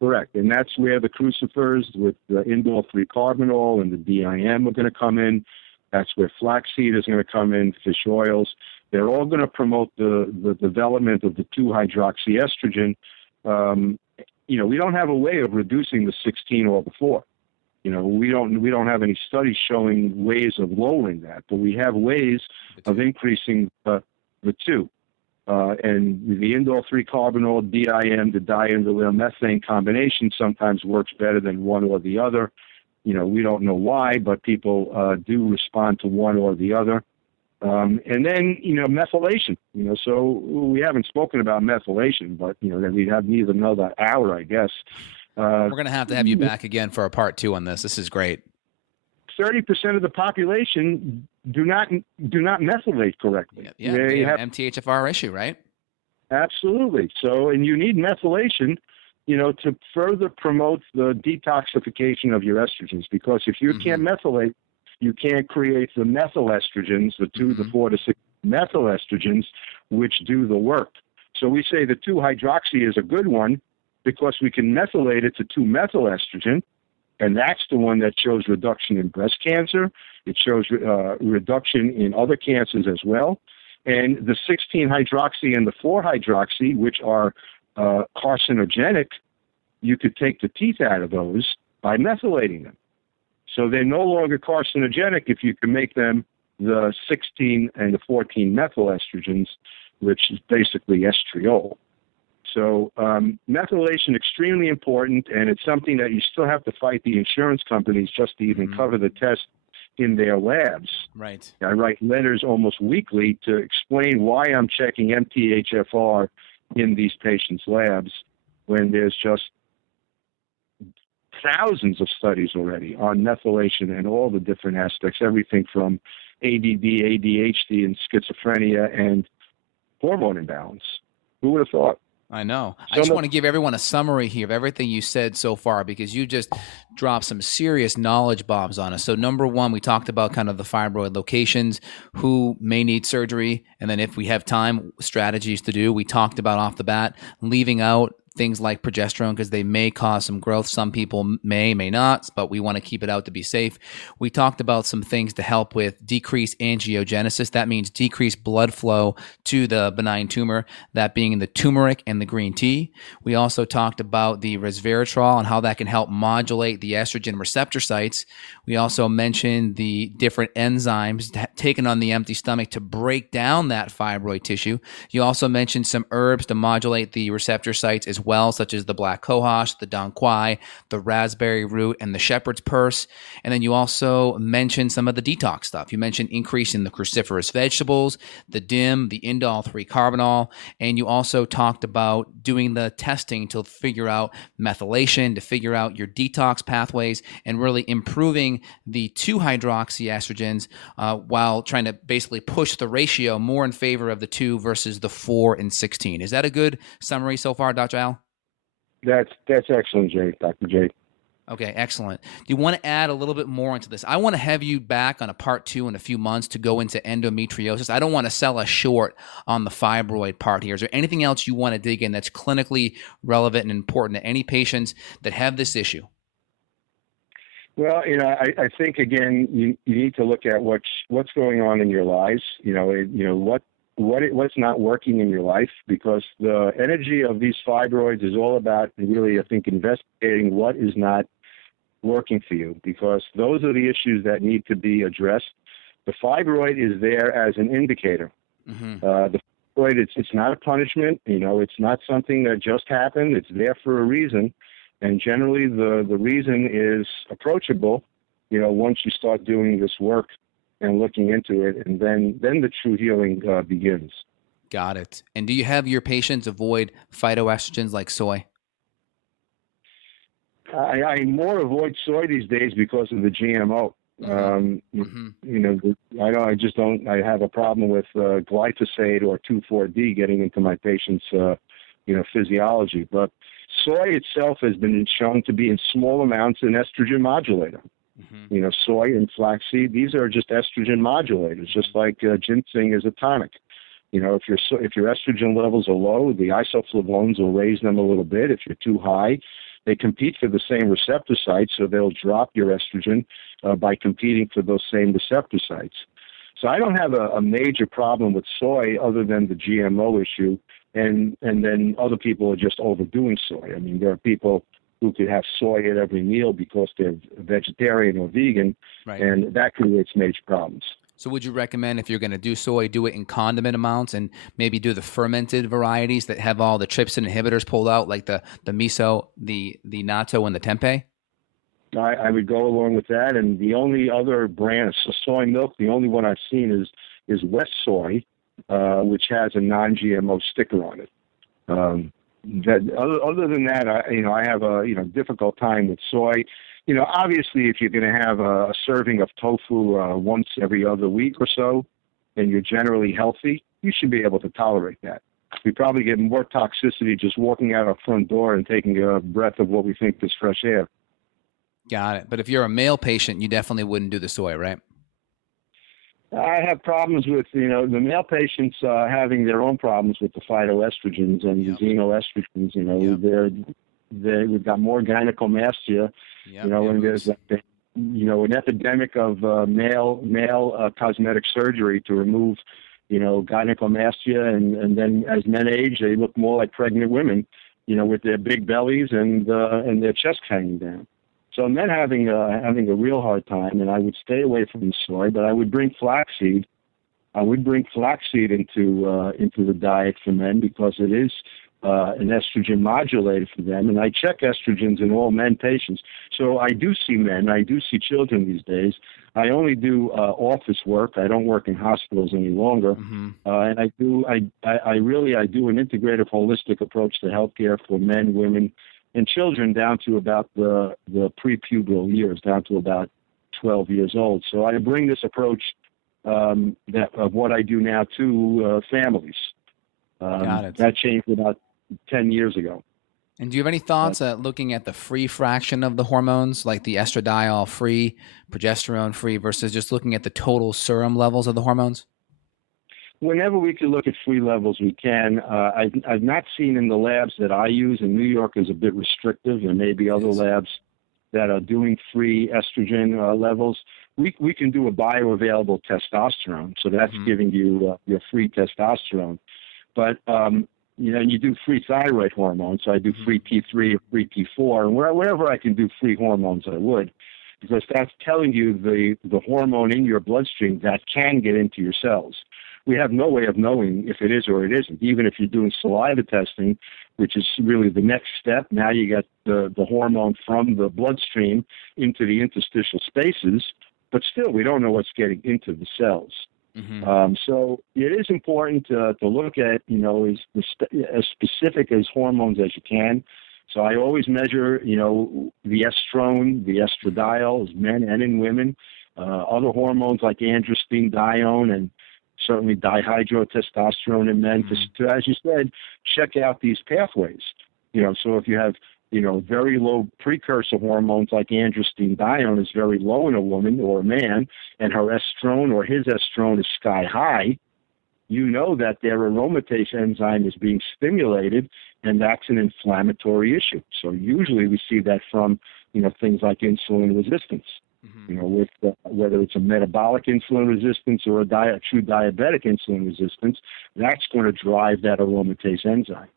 Correct. And that's where the crucifers with the indole 3-carbinol and the DIM are going to come in. That's where flaxseed is going to come in, fish oils. They're all going to promote the development of the 2-hydroxyestrogen. We don't have a way of reducing the 16 or the 4. We don't have any studies showing ways of lowering that, but we have ways of increasing the 2. And the indole 3-carbinol, DIM, the diindolyl methane combination sometimes works better than one or the other. We don't know why, but people do respond to one or the other. And then, methylation. So we haven't spoken about methylation, but, we'd have need another hour, I guess. We're going to have you back again for a part 2 on this. This is great. 30% of the population do not methylate correctly. Yeah, they have MTHFR issue, right? Absolutely. So, and you need methylation, to further promote the detoxification of your estrogens, because if you can't methylate, you can't create the methyl-estrogens, the 2, the 4 to 6 methyl-estrogens, which do the work. So we say the 2-hydroxy is a good one because we can methylate it to 2-methyl-estrogen, and that's the one that shows reduction in breast cancer. It shows reduction in other cancers as well. And the 16-hydroxy and the 4-hydroxy, which are carcinogenic, you could take the teeth out of those by methylating them. So they're no longer carcinogenic if you can make them the 16 and the 14 methyl-estrogens, which is basically estriol. So methylation, extremely important, and it's something that you still have to fight the insurance companies just to even cover the test in their labs. Right. I write letters almost weekly to explain why I'm checking MTHFR in these patients' labs when there's just thousands of studies already on methylation and all the different aspects, everything from ADD, ADHD, and schizophrenia and hormone imbalance. Who would have thought? I know. I just want to give everyone a summary here of everything you said so far, because you just dropped some serious knowledge bombs on us. So number 1, we talked about kind of the fibroid locations, who may need surgery, and then if we have time, strategies to do. We talked about off the bat, leaving out things like progesterone because they may cause some growth. Some people may not, but we want to keep it out to be safe. We talked about some things to help with decreased angiogenesis. That means decreased blood flow to the benign tumor, that being in the turmeric and the green tea. We also talked about the resveratrol and how that can help modulate the estrogen receptor sites. We also mentioned the different enzymes taken on the empty stomach to break down that fibroid tissue. You also mentioned some herbs to modulate the receptor sites as well, such as the black cohosh, the dong quai, the raspberry root, and the shepherd's purse. And then you also mentioned some of the detox stuff. You mentioned increasing the cruciferous vegetables, the DIM, the indole 3-carbinol, and you also talked about doing the testing to figure out methylation, to figure out your detox pathways, and really improving the 2-hydroxyestrogens while trying to basically push the ratio more in favor of the 2 versus the 4 and 16. Is that a good summary so far, Dr. Al? That's excellent, Dr. J. Okay, excellent. Do you want to add a little bit more into this? I want to have you back on a part 2 in a few months to go into endometriosis. I don't want to sell us short on the fibroid part here. Is there anything else you want to dig in that's clinically relevant and important to any patients that have this issue? Well, I think again, you need to look at what's going on in your lives. What's not working in your life, because the energy of these fibroids is all about really, I think, investigating what is not working for you, because those are the issues that need to be addressed. The fibroid is there as an indicator. Mm-hmm. The fibroid, it's not a punishment. It's not something that just happened. It's there for a reason, and generally the reason is approachable. Once you start doing this work and looking into it, and then the true healing begins. Got it. And do you have your patients avoid phytoestrogens like soy? I more avoid soy these days because of the GMO. I have a problem with glyphosate or 2,4-D getting into my patients' physiology. But soy itself has been shown to be in small amounts an estrogen modulator. Mm-hmm. Soy and flaxseed, these are just estrogen modulators, just like ginseng is a tonic. If your estrogen levels are low, the isoflavones will raise them a little bit. If you're too high, they compete for the same receptor sites, so they'll drop your estrogen by competing for those same receptor sites. So I don't have a major problem with soy other than the GMO issue, and then other people are just overdoing soy. I mean, there are people who could have soy at every meal because they're vegetarian or vegan, right, and that creates major problems. So would you recommend, if you're going to do soy, do it in condiment amounts and maybe do the fermented varieties that have all the trypsin inhibitors pulled out, like the miso, the natto, and the tempeh? I would go along with that. And the only other brand of soy milk, the only one I've seen is West Soy, which has a non-GMO sticker on it. Other than that, I have a difficult time with soy. Obviously, if you're going to have a serving of tofu once every other week or so, and you're generally healthy, you should be able to tolerate that. We probably get more toxicity just walking out our front door and taking a breath of what we think is fresh air. Got it. But if you're a male patient, you definitely wouldn't do the soy, right? I have problems with, the male patients having their own problems with the phytoestrogens and the xenoestrogens. We've got more gynecomastia, and there's an epidemic of male cosmetic surgery to remove, gynecomastia, and then as men age, they look more like pregnant women, with their big bellies and their chest hanging down. So men having a real hard time, and I would stay away from soy, but I would bring flaxseed. I would bring flaxseed into the diet for men because it is an estrogen modulator for them, and I check estrogens in all men patients. So I do see men, I do see children these days. I only do office work. I don't work in hospitals any longer, and I do an integrative, holistic approach to healthcare for men, women, and children down to about the prepubertal years, down to about 12 years old. So I bring this approach of what I do now to families. Got it. That changed about 10 years ago. And do you have any thoughts looking at the free fraction of the hormones, like the estradiol free, progesterone free, versus just looking at the total serum levels of the hormones? Whenever we can look at free levels, we can. I've not seen in the labs that I use, and New York is a bit restrictive. There may be other labs that are doing free estrogen levels. We can do a bioavailable testosterone, so that's giving you your free testosterone. But you do free thyroid hormones. So I do free T3 or free T4, and wherever I can do free hormones, I would, because that's telling you the hormone in your bloodstream that can get into your cells. We have no way of knowing if it is or it isn't. Even if you're doing saliva testing, which is really the next step. Now you get the hormone from the bloodstream into the interstitial spaces, but still we don't know what's getting into the cells. So it is important to look at, as specific as hormones as you can. So I always measure, the estrone, the estradiol, as men and in women, other hormones like androstenedione and certainly dihydrotestosterone in men, to, as you said, check out these pathways. So if you have, very low precursor hormones like androstenedione is very low in a woman or a man, and her estrone or his estrone is sky high, that their aromatase enzyme is being stimulated, and that's an inflammatory issue. So usually we see that from, things like insulin resistance. With whether it's a metabolic insulin resistance or a true diabetic insulin resistance, that's going to drive that aromatase enzyme.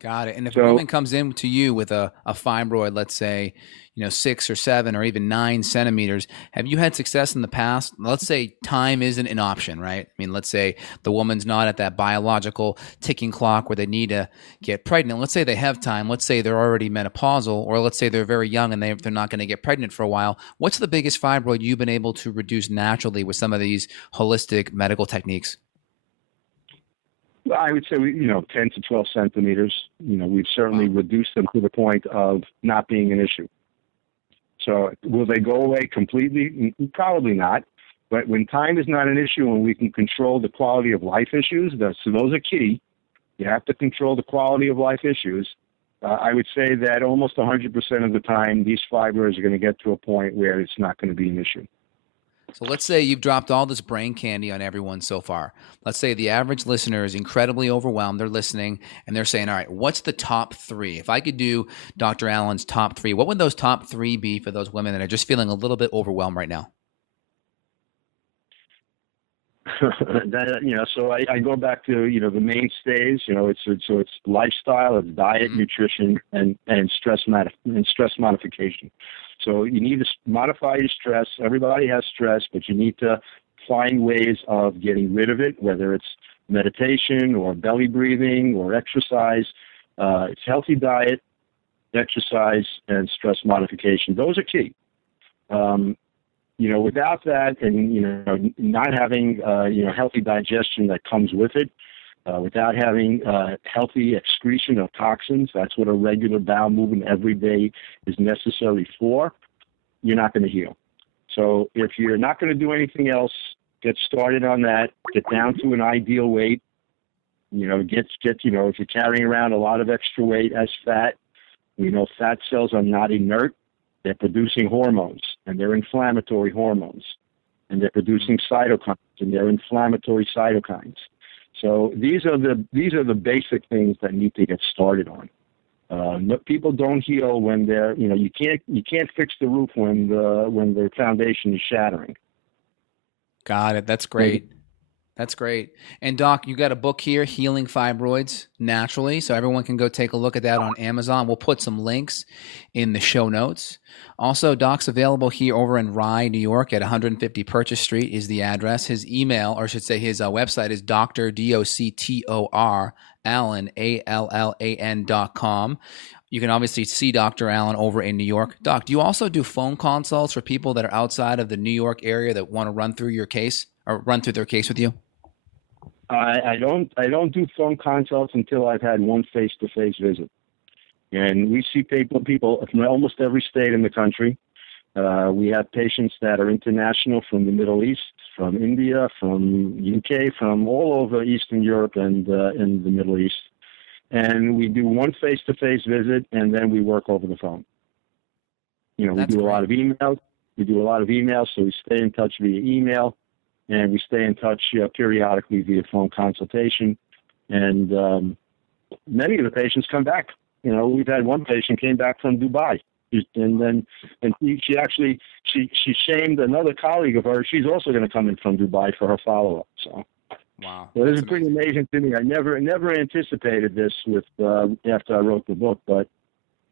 Got it. And if a woman comes in to you with a fibroid, let's say, 6 or 7 or even 9 centimeters, have you had success in the past? Let's say time isn't an option, right? I mean, let's say the woman's not at that biological ticking clock where they need to get pregnant. Let's say they have time. Let's say they're already menopausal, or let's say they're very young and they're not going to get pregnant for a while. What's the biggest fibroid you've been able to reduce naturally with some of these holistic medical techniques? I would say, 10 to 12 centimeters. We've certainly reduced them to the point of not being an issue. So will they go away completely? Probably not. But when time is not an issue and we can control the quality of life issues, so those are key. You have to control the quality of life issues. I would say that almost 100% of the time, these fibroids are going to get to a point where it's not going to be an issue. So let's say you've dropped all this brain candy on everyone so far. Let's say the average listener is incredibly overwhelmed. They're listening and they're saying, all right, what's the top 3? If I could do Dr. Allan's top 3, what would those top 3 be for those women that are just feeling a little bit overwhelmed right now? So I go back to, the mainstays, it's lifestyle, it's diet, nutrition, and stress modification. So you need to modify your stress. Everybody has stress, but you need to find ways of getting rid of it, whether it's meditation or belly breathing or exercise. It's healthy diet, exercise, and stress modification. Those are key. Without that and, not having, healthy digestion that comes with it, without having healthy excretion of toxins, that's what a regular bowel movement every day is necessary for, you're not going to heal. So if you're not going to do anything else, get started on that, get down to an ideal weight, if you're carrying around a lot of extra weight as fat, fat cells are not inert. They're producing hormones, and they're inflammatory hormones, and they're producing cytokines, and they're inflammatory cytokines. So these are the basic things that need to get started on. People don't heal when they're, you can't fix the roof when the foundation is shattering. Got it. That's great. That's great. And Doc, you got a book here, Healing Fibroids Naturally, so everyone can go take a look at that on Amazon. We'll put some links in the show notes. Also, Doc's available here over in Rye, New York at 150 Purchase Street is the address. His email, or I should say his website is Dr. D-O-C-T-O-R, Allan, ALLAN.com. You can obviously see Dr. Allan over in New York. Doc, do you also do phone consults for people that are outside of the New York area that want to run through your case or run through their case with you? I don't do phone consults until I've had one face-to-face visit. And we see people from almost every state in the country. We have patients that are international from the Middle East, from India, from UK, from all over Eastern Europe and in the Middle East. And we do one face-to-face visit, and then we work over the phone. We do a lot of emails. So we stay in touch via email. And we stay in touch periodically via phone consultation. And many of the patients come back. We've had one patient came back from Dubai. And she shamed another colleague of hers. She's also going to come in from Dubai for her follow-up. So, wow. So this is pretty amazing to me. I never anticipated this after I wrote the book, but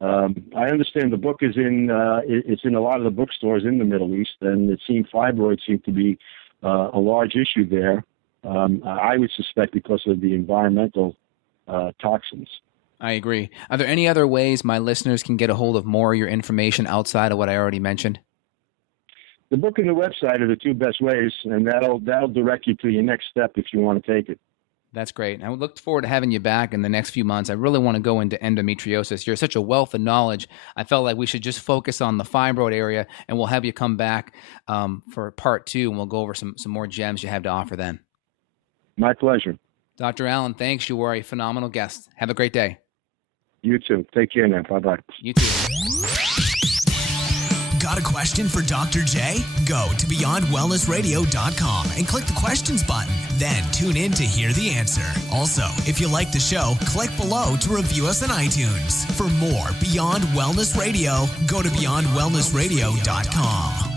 I understand the book is it's in a lot of the bookstores in the Middle East, and it seemed fibroids seem to be a large issue there. I would suspect because of the environmental toxins. I agree. Are there any other ways my listeners can get a hold of more of your information outside of what I already mentioned? The book and the website are the two best ways, and that'll direct you to your next step if you want to take it. That's great. I look forward to having you back in the next few months. I really want to go into endometriosis. You're such a wealth of knowledge. I felt like we should just focus on the fibroid area, and we'll have you come back for part 2, and we'll go over some more gems you have to offer then. My pleasure. Dr. Allan, thanks. You were a phenomenal guest. Have a great day. You too. Take care now. Bye-bye. You too. Got a question for Dr. J? Go to BeyondWellnessRadio.com and click the questions button. Then tune in to hear the answer. Also, if you like the show, click below to review us on iTunes. For more Beyond Wellness Radio, go to BeyondWellnessRadio.com.